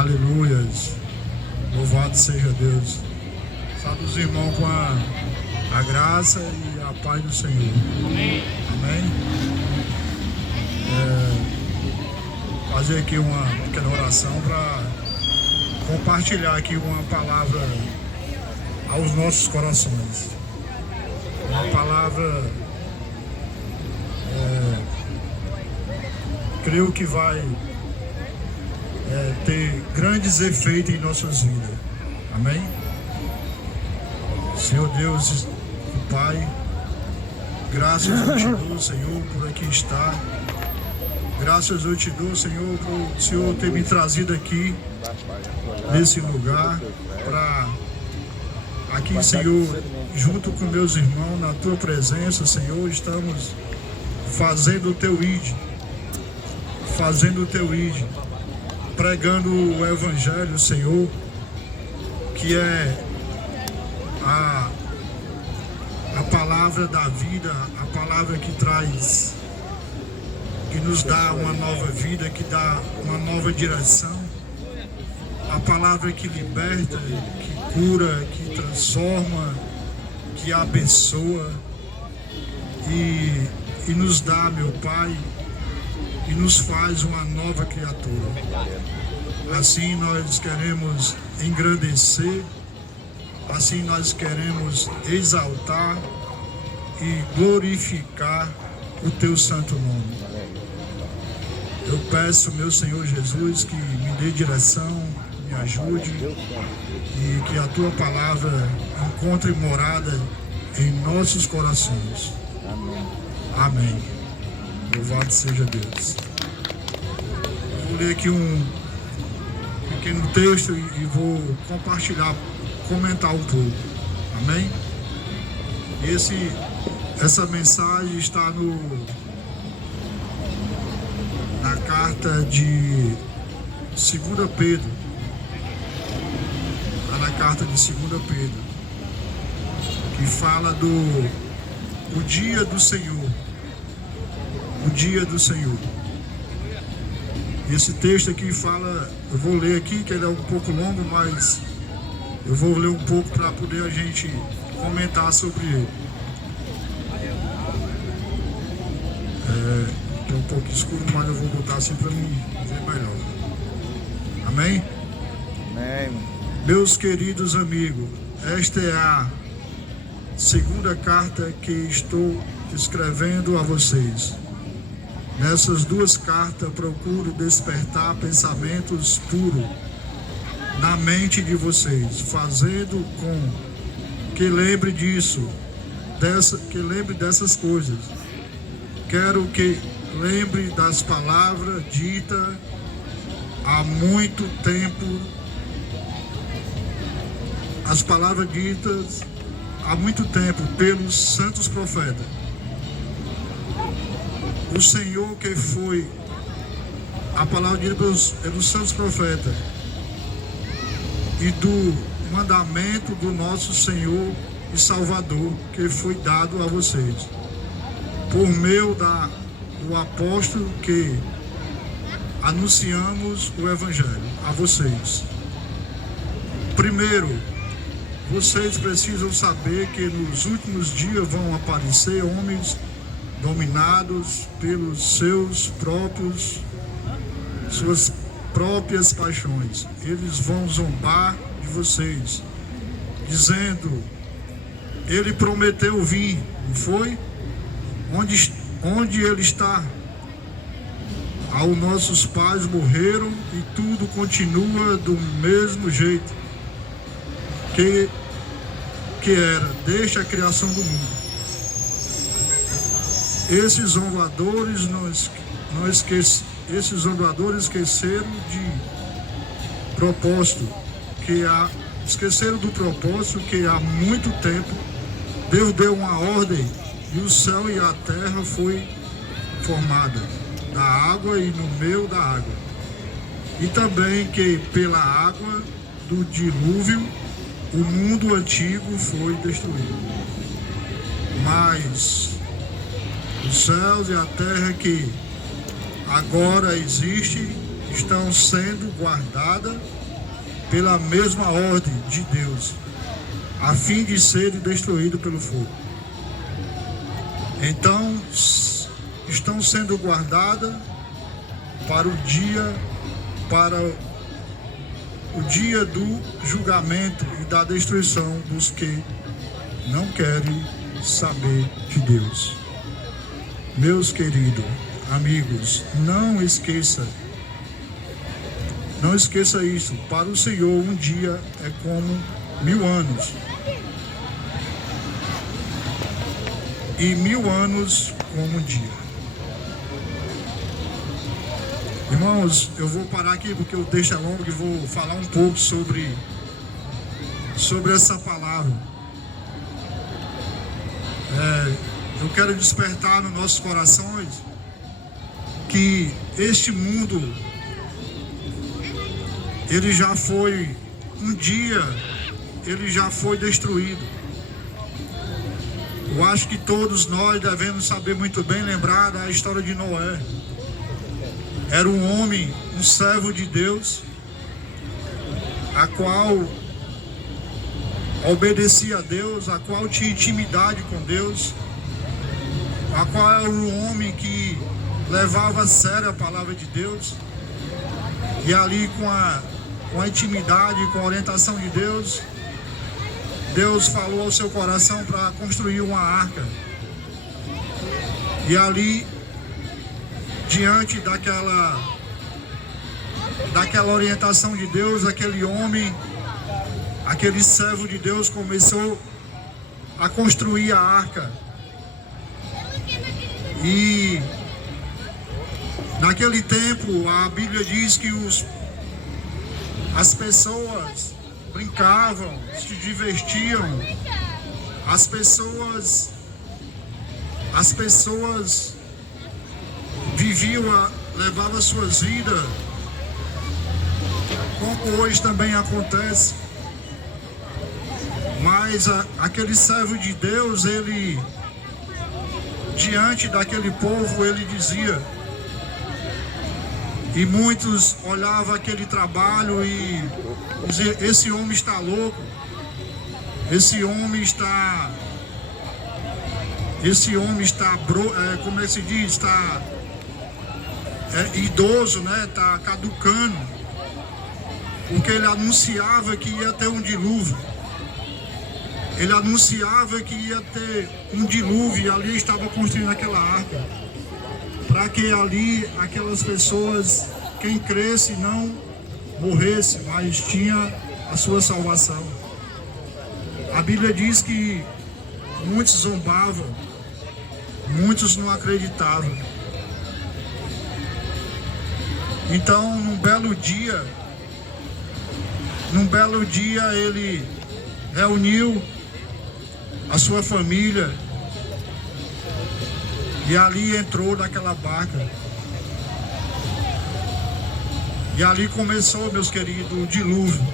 Aleluias. Louvado seja Deus. Sabe os irmãos com a graça e a paz do Senhor. Amém? Fazer aqui uma pequena oração para compartilhar aqui uma palavra aos nossos corações. Uma palavra, creio que vai ter grandes efeitos em nossas vidas. Amém? Senhor Deus e Pai, graças eu te dou, Senhor, por aqui estar. Graças eu te dou, Senhor, por o Senhor ter me trazido aqui, nesse lugar, para aqui, Senhor, junto com meus irmãos, na tua presença, Senhor, estamos fazendo o teu ID, pregando o Evangelho, Senhor, que é a palavra da vida, a palavra que traz, que nos dá uma nova vida, que dá uma nova direção, a palavra que liberta, que cura, que transforma, que abençoa e nos dá, meu Pai, e nos faz uma nova criatura. Assim nós queremos engrandecer, assim nós queremos exaltar e glorificar o teu santo nome. Eu peço, meu Senhor Jesus, que me dê direção, me ajude e que a tua palavra encontre morada em nossos corações. Amém. Louvado seja Deus. Eu vou ler aqui um pequeno texto e vou compartilhar, comentar um pouco. Amém? Essa mensagem está na carta de 2 Pedro. Está na carta de 2 Pedro, que fala do dia do Senhor. O dia do Senhor. Esse texto aqui fala, eu vou ler aqui, que ele é um pouco longo, mas eu vou ler um pouco para poder a gente comentar sobre ele. Está um pouco escuro, mas eu vou botar assim para mim ver melhor. Amém? Amém. Meus queridos amigos, esta é a segunda carta que estou escrevendo a vocês. Nessas duas cartas procuro despertar pensamentos puros na mente de vocês, fazendo com que lembre disso, que lembre dessas coisas. Quero que lembre das palavras ditas há muito tempo, as palavras ditas há muito tempo pelos santos profetas. O Senhor que foi a palavra dita pelos santos profetas e do mandamento do nosso Senhor e Salvador que foi dado a vocês por meio do apóstolo que anunciamos o Evangelho a vocês. Primeiro, vocês precisam saber que nos últimos dias vão aparecer homens dominados pelos suas próprias paixões. Eles vão zombar de vocês, dizendo: ele prometeu vir, não foi? Onde ele está? Aos nossos pais morreram e tudo continua do mesmo jeito que era desde a criação do mundo. Esses zombadores esqueceram de propósito esqueceram do propósito que há muito tempo Deus deu uma ordem e o céu e a terra foi formada da água e no meio da água, e também que pela água do dilúvio o mundo antigo foi destruído. Mas os céus e a terra que agora existe estão sendo guardadas pela mesma ordem de Deus, a fim de serem destruídos pelo fogo. Então, estão sendo guardadas para o dia do julgamento e da destruição dos que não querem saber de Deus. Meus queridos amigos, não esqueça isso. Para o Senhor, um dia é como 1000 anos. E 1000 anos como um dia. Irmãos, eu vou parar aqui porque o texto é longo e vou falar um pouco sobre essa palavra. Eu quero despertar nos nossos corações que este mundo, ele já foi destruído. Eu acho que todos nós devemos saber muito bem, lembrar da história de Noé. Era um homem, um servo de Deus, a qual obedecia a Deus, a qual tinha intimidade com Deus, a qual era um homem que levava a sério a palavra de Deus. E ali com a intimidade, com a orientação de Deus, Deus falou ao seu coração para construir uma arca. E ali, diante daquela orientação de Deus, aquele homem, aquele servo de Deus começou a construir a arca. E naquele tempo a Bíblia diz que as pessoas brincavam, se divertiam, as pessoas viviam, levavam suas vidas, como hoje também acontece. Mas aquele servo de Deus, ele, diante daquele povo, ele dizia, e muitos olhavam aquele trabalho e diziam: esse homem está louco, esse homem está como é que se diz, está idoso, né? Está caducando, porque ele anunciava que ia ter um dilúvio. Ele anunciava que ia ter um dilúvio e ali estava construindo aquela arca, para que ali aquelas pessoas, quem cresce, não morresse, mas tinha a sua salvação. A Bíblia diz que muitos zombavam, muitos não acreditavam. Então, num belo dia, ele reuniu a sua família e ali entrou naquela barca. E ali começou, meus queridos, o dilúvio.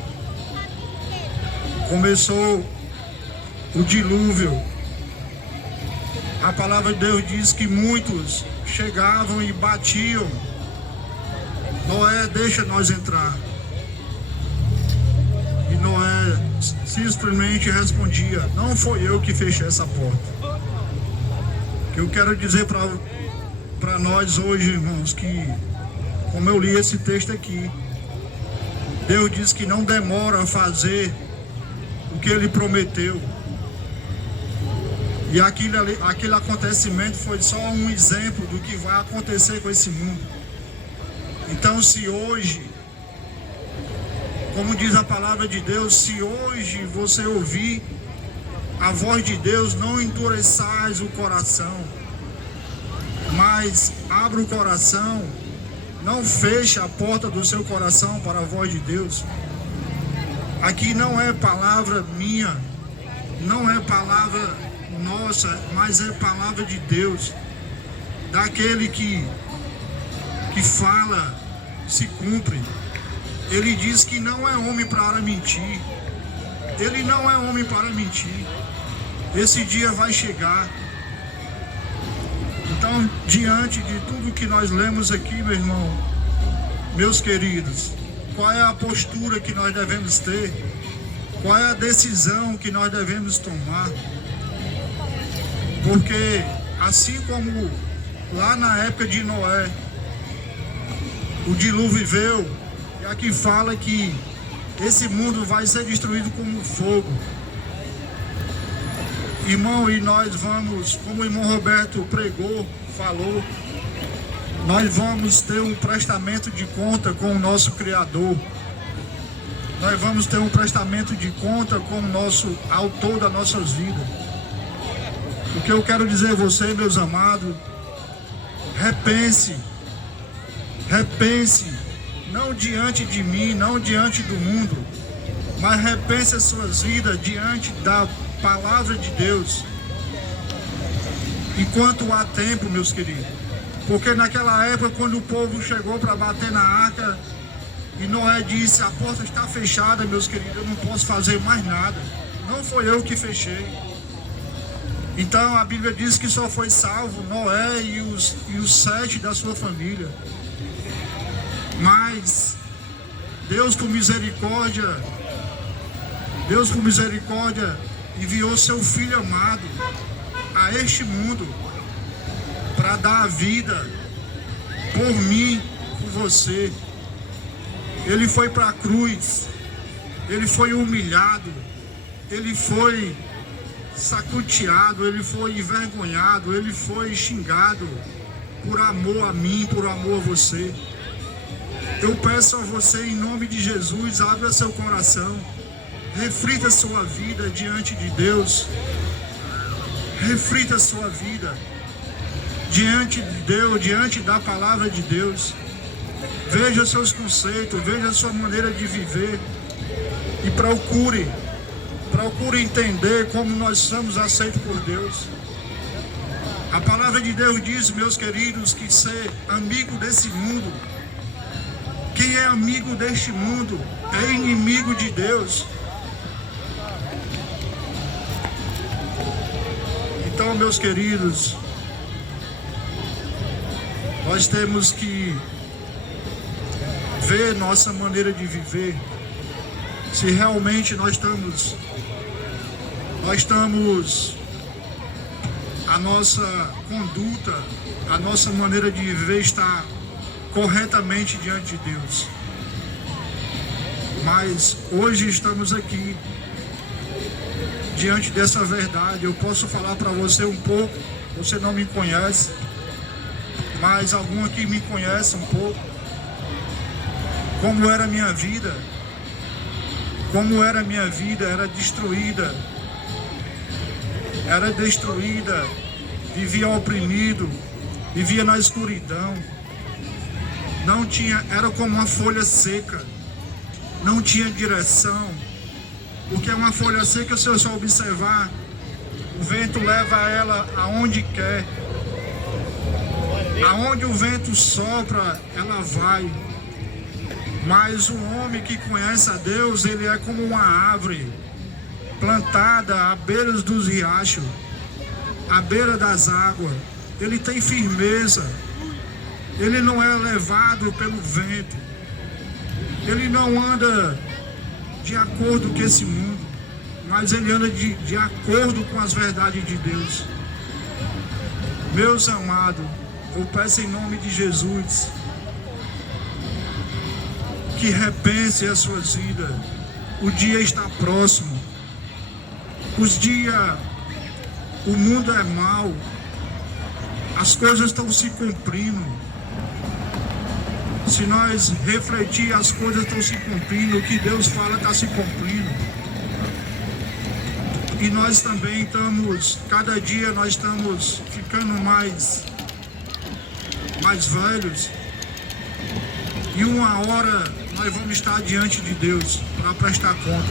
Começou o dilúvio. A palavra de Deus diz que muitos chegavam e batiam: Noé, deixa nós entrar. E Noé simplesmente respondia: não foi eu que fechei essa porta. Que eu quero dizer para nós hoje, irmãos, que, como eu li esse texto aqui, Deus diz que não demora a fazer o que Ele prometeu. E aquele acontecimento foi só um exemplo do que vai acontecer com esse mundo. Então, se hoje, como diz a palavra de Deus, se hoje você ouvir a voz de Deus, não endureçais o coração, mas abra o coração, não feche a porta do seu coração para a voz de Deus. Aqui não é palavra minha, não é palavra nossa, mas é palavra de Deus, daquele que fala, se cumpre. Ele diz que não é homem para mentir. Ele não é homem para mentir. Esse dia vai chegar. Então, diante de tudo que nós lemos aqui, meu irmão, Meus queridos, qual é a postura que nós devemos ter? Qual é a decisão que nós devemos tomar? Porque assim como lá na época de Noé, o dilúvio veio, e aqui fala que esse mundo vai ser destruído como fogo. Irmão, e nós vamos, como o irmão Roberto pregou, falou, nós vamos ter um prestamento de conta com o nosso Criador. Nós vamos ter um prestamento de conta com o nosso autor das nossas vidas. O que eu quero dizer a você, meus amados, repense, não diante de mim, não diante do mundo, mas repense as suas vidas diante da palavra de Deus. Enquanto há tempo, meus queridos, porque naquela época, quando o povo chegou para bater na arca, e Noé disse, a porta está fechada, meus queridos, eu não posso fazer mais nada. Não foi eu que fechei. Então a Bíblia diz que só foi salvo Noé e os 7 da sua família. Mas Deus por misericórdia, enviou seu Filho amado a este mundo para dar a vida por mim, por você. Ele foi para a cruz, ele foi humilhado, ele foi sacuteado, ele foi envergonhado, ele foi xingado por amor a mim, por amor a você. Eu peço a você, em nome de Jesus, abra seu coração, reflita sua vida diante de Deus, reflita sua vida diante de Deus, diante da palavra de Deus. Veja seus conceitos, veja sua maneira de viver e procure entender como nós somos aceitos por Deus. A palavra de Deus diz, meus queridos, que ser amigo desse mundo, quem é amigo deste mundo é inimigo de Deus. Então, meus queridos, nós temos que ver nossa maneira de viver, se realmente nós estamos, a nossa conduta, a nossa maneira de viver está corretamente diante de Deus. Mas hoje estamos aqui, diante dessa verdade. Eu posso falar para você um pouco, você não me conhece, mas algum aqui me conhece um pouco. Como era a minha vida, era destruída, vivia oprimido, vivia na escuridão, não tinha, era como uma folha seca, não tinha direção. O que é uma folha seca? Se eu só observar, o vento leva ela aonde quer, aonde o vento sopra, ela vai. Mas um homem que conhece a Deus, ele é como uma árvore plantada à beira dos riachos, à beira das águas. Ele tem firmeza, ele não é levado pelo vento, ele não anda de acordo com esse mundo, mas ele anda de acordo com as verdades de Deus. Meus amados, eu peço em nome de Jesus que repense as suas vidas. O dia está próximo. O mundo é mau. As coisas estão se cumprindo. Se nós refletir, as coisas estão se cumprindo. O que Deus fala está se cumprindo. E nós também estamos, cada dia nós estamos ficando mais velhos. E uma hora nós vamos estar diante de Deus para prestar conta.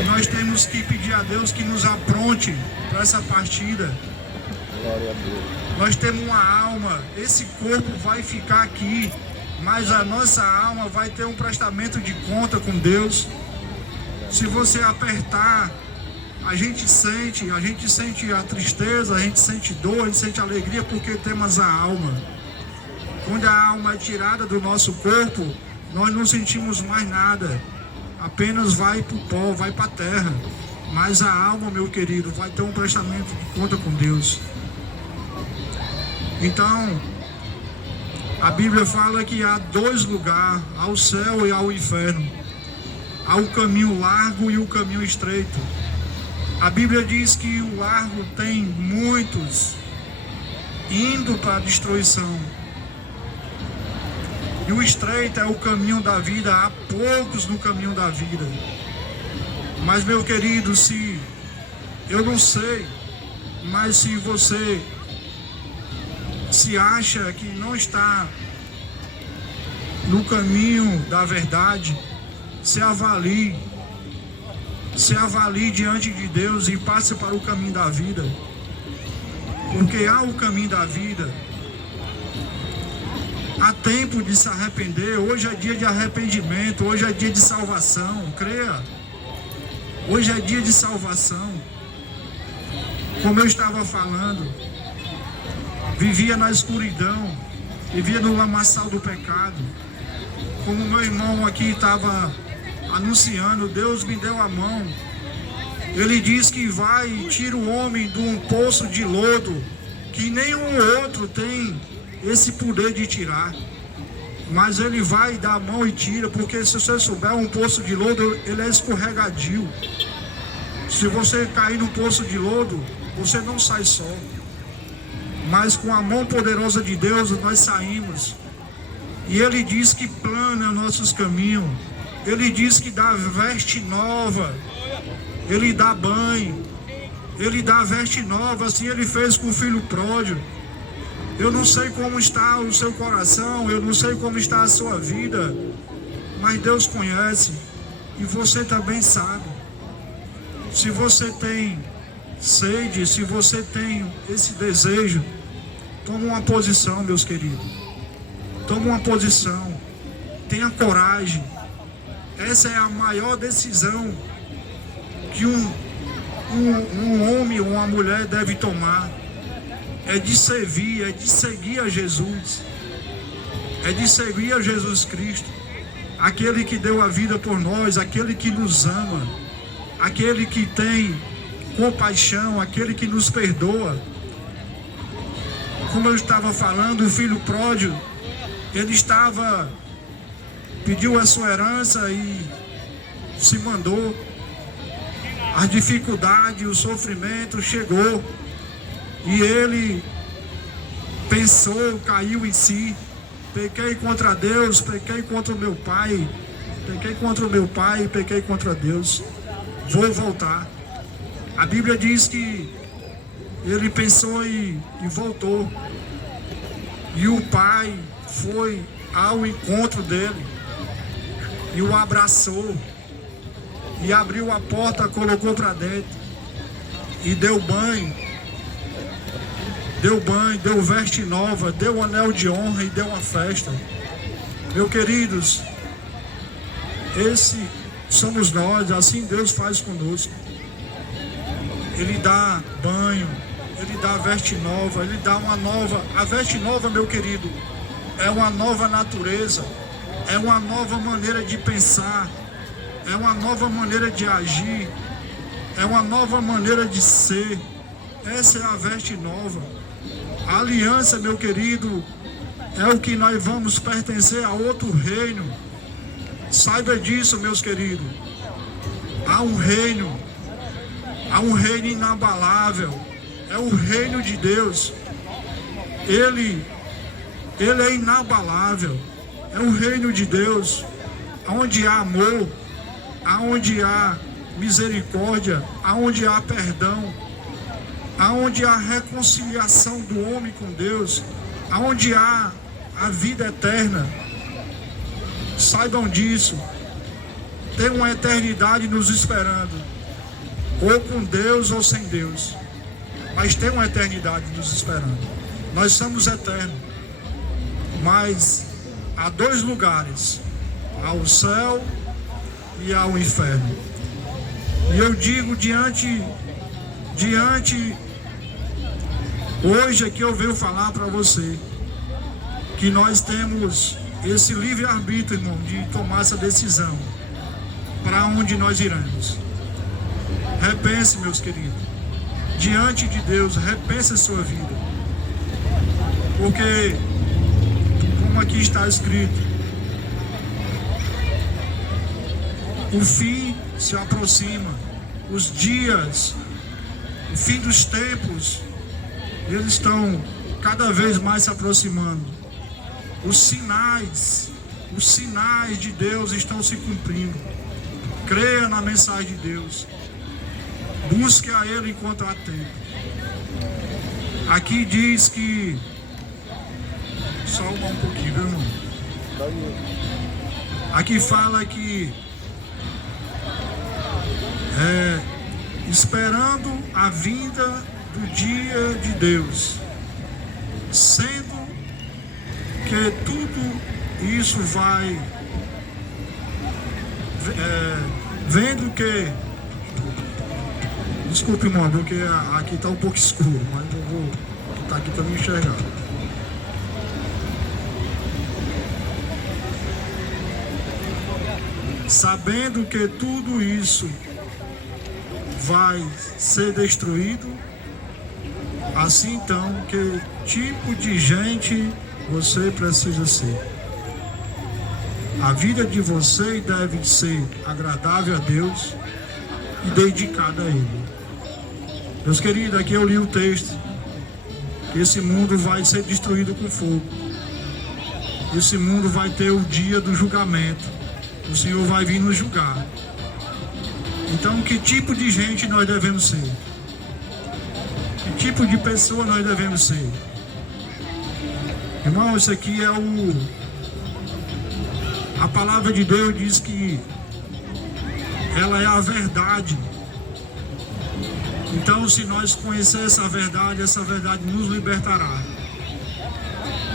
E nós temos que pedir a Deus que nos apronte para essa partida. Nós temos uma alma, esse corpo vai ficar aqui, mas a nossa alma vai ter um prestamento de conta com Deus. Se você apertar, a gente sente a tristeza, a gente sente dor, a gente sente alegria, porque temos a alma. Quando a alma é tirada do nosso corpo, nós não sentimos mais nada. Apenas vai para o pó, vai para a terra. Mas a alma, meu querido, vai ter um prestamento de conta com Deus. Então, a Bíblia fala que há dois lugares, ao céu e ao inferno. Há o caminho largo e o caminho estreito. A Bíblia diz que o largo tem muitos indo para a destruição. E o estreito é o caminho da vida, há poucos no caminho da vida. Mas, meu querido, se eu não sei, mas se você se acha que não está no caminho da verdade, se avalie diante de Deus e passe para o caminho da vida. Porque há o caminho da vida. Há tempo de se arrepender. Hoje é dia de arrependimento. Hoje é dia de salvação. Creia. Hoje é dia de salvação. Como eu estava falando, vivia na escuridão, vivia no lamaçal do pecado. Como meu irmão aqui estava anunciando, Deus me deu a mão. Ele diz que vai e tira o homem de um poço de lodo, que nenhum outro tem esse poder de tirar. Mas ele vai dar a mão e tira, porque se você souber, um poço de lodo, ele é escorregadio. Se você cair no poço de lodo, você não sai só. Mas com a mão poderosa de Deus, nós saímos. E ele diz que plana nossos caminhos. Ele diz que dá veste nova. Ele dá banho. Ele dá veste nova, assim ele fez com o filho pródigo. Eu não sei como está o seu coração, eu não sei como está a sua vida, mas Deus conhece e você também sabe. Se você tem sede, se você tem esse desejo, toma uma posição, meus queridos. Toma uma posição. Tenha coragem. Essa é a maior decisão que um homem ou uma mulher deve tomar. É de servir, é de seguir a Jesus. É de seguir a Jesus Cristo. Aquele que deu a vida por nós, aquele que nos ama, aquele que tem compaixão, aquele que nos perdoa. Como eu estava falando, o filho pródigo, ele pediu a sua herança e se mandou. A dificuldade, o sofrimento chegou. E ele pensou, caiu em si. Pequei contra Deus, pequei contra o meu pai. Pequei contra o meu pai, pequei contra Deus. Vou voltar. A Bíblia diz que ele pensou e voltou. E o pai foi ao encontro dele e o abraçou. E abriu a porta, colocou para dentro. E deu banho. Deu banho, deu veste nova, deu anel de honra e deu uma festa. Meus queridos, esse somos nós, assim Deus faz conosco. Ele dá banho, ele dá veste nova, ele dá uma nova. A veste nova, meu querido, é uma nova natureza, é uma nova maneira de pensar, é uma nova maneira de agir, é uma nova maneira de ser. Essa é a veste nova. A aliança, meu querido, é o que nós vamos pertencer a outro reino. Saiba disso, meus queridos. Há um reino inabalável. É o reino de Deus. Ele é inabalável. É o reino de Deus, onde há amor, aonde há misericórdia, aonde há perdão, aonde há reconciliação do homem com Deus, aonde há a vida eterna. Saibam disso. Tem uma eternidade nos esperando, ou com Deus ou sem Deus, mas tem uma eternidade nos esperando. Nós somos eternos, mas há dois lugares, ao céu e ao inferno. E eu digo diante hoje aqui eu venho falar para você, que nós temos esse livre-arbítrio, irmão, de tomar essa decisão. Para onde nós iremos? Repense, meus queridos. Diante de Deus, repense a sua vida. Porque, como aqui está escrito, o fim se aproxima. Os dias, o fim dos tempos, eles estão cada vez mais se aproximando. Os sinais de Deus estão se cumprindo. Creia na mensagem de Deus. Busque a Ele enquanto há tempo. Aqui diz que... Só um pouquinho, viu, irmão? Aqui fala que... esperando a vinda do dia de Deus, sendo que tudo isso vai vendo que, desculpe, irmão, porque aqui está um pouco escuro, mas eu vou botar aqui para me enxergar. Sabendo que tudo isso vai ser destruído, assim então, que tipo de gente você precisa ser? A vida de você deve ser agradável a Deus e dedicada a Ele. Meus queridos, aqui eu li o texto, que esse mundo vai ser destruído com fogo. Esse mundo vai ter o dia do julgamento. O Senhor vai vir nos julgar. Então, que tipo de gente nós devemos ser? Que tipo de pessoa nós devemos ser? Irmão, isso aqui é a palavra de Deus diz que ela é a verdade. Então, se nós conhecermos essa verdade nos libertará.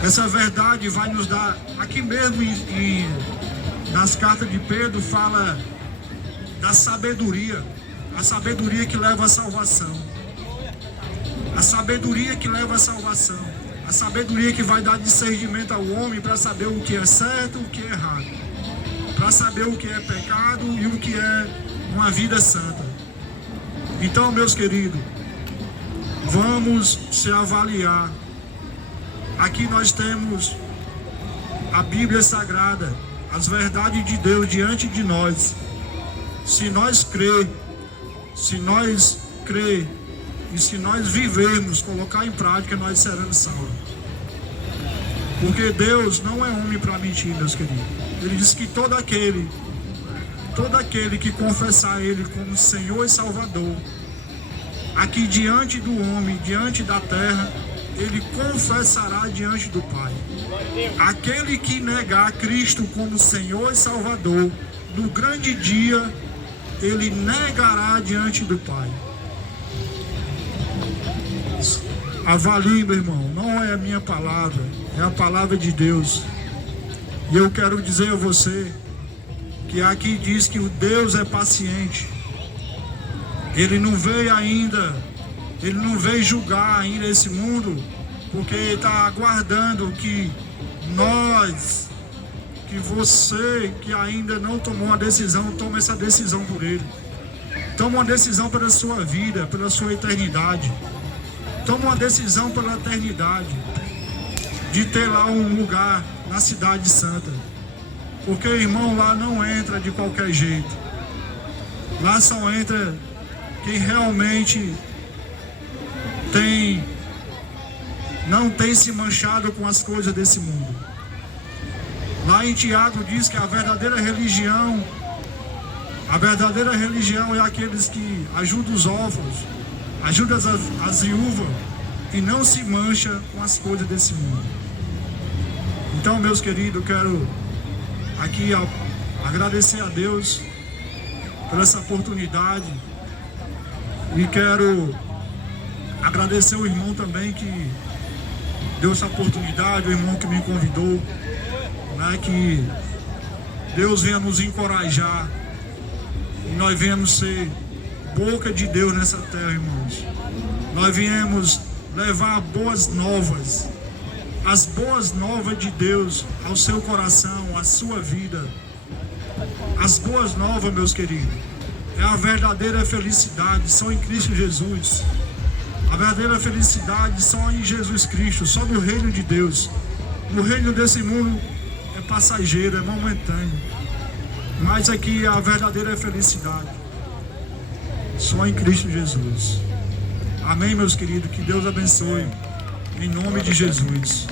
Essa verdade vai nos dar, aqui mesmo nas cartas de Pedro fala da sabedoria, a sabedoria que leva à salvação, a sabedoria que leva à salvação, a sabedoria que vai dar discernimento ao homem para saber o que é certo e o que é errado, para saber o que é pecado e o que é uma vida santa. Então, meus queridos, vamos se avaliar. Aqui nós temos a Bíblia Sagrada, as verdades de Deus diante de nós. Se nós crer e se nós vivermos, colocar em prática, nós seremos salvos. Porque Deus não é homem para mentir, meus queridos. Ele diz que todo aquele que confessar Ele como Senhor e Salvador, aqui diante do homem, diante da terra, ele confessará diante do Pai. Aquele que negar Cristo como Senhor e Salvador, no grande dia, ele negará diante do Pai. Avalie, meu irmão, não é a minha palavra, é a palavra de Deus. E eu quero dizer a você que aqui diz que o Deus é paciente. Ele não veio julgar ainda esse mundo, porque Ele está aguardando que nós, que você que ainda não tomou uma decisão, tome essa decisão por Ele. Toma uma decisão pela sua vida, pela sua eternidade. Toma uma decisão pela eternidade, de ter lá um lugar na cidade santa. Porque, irmão, lá não entra de qualquer jeito. Lá só entra quem realmente não tem se manchado com as coisas desse mundo. Lá em Tiago diz que a verdadeira religião é aqueles que ajudam os órfãos, ajudam as viúvas e não se mancha com as coisas desse mundo. Então, meus queridos, eu quero aqui agradecer a Deus por essa oportunidade e quero agradecer o irmão também que deu essa oportunidade, o irmão que me convidou, né, que Deus venha nos encorajar e nós venhamos ser boca de Deus nessa terra, irmãos. Nós viemos levar boas novas as boas novas de Deus ao seu coração, à sua vida. As boas novas, meus queridos, é a verdadeira felicidade, são em Cristo Jesus. A verdadeira felicidade só em Jesus Cristo, só no reino de Deus. O reino desse mundo é passageiro, é momentâneo. Mas aqui a verdadeira felicidade só em Cristo Jesus. Amém, meus queridos? Que Deus abençoe. Em nome de Jesus.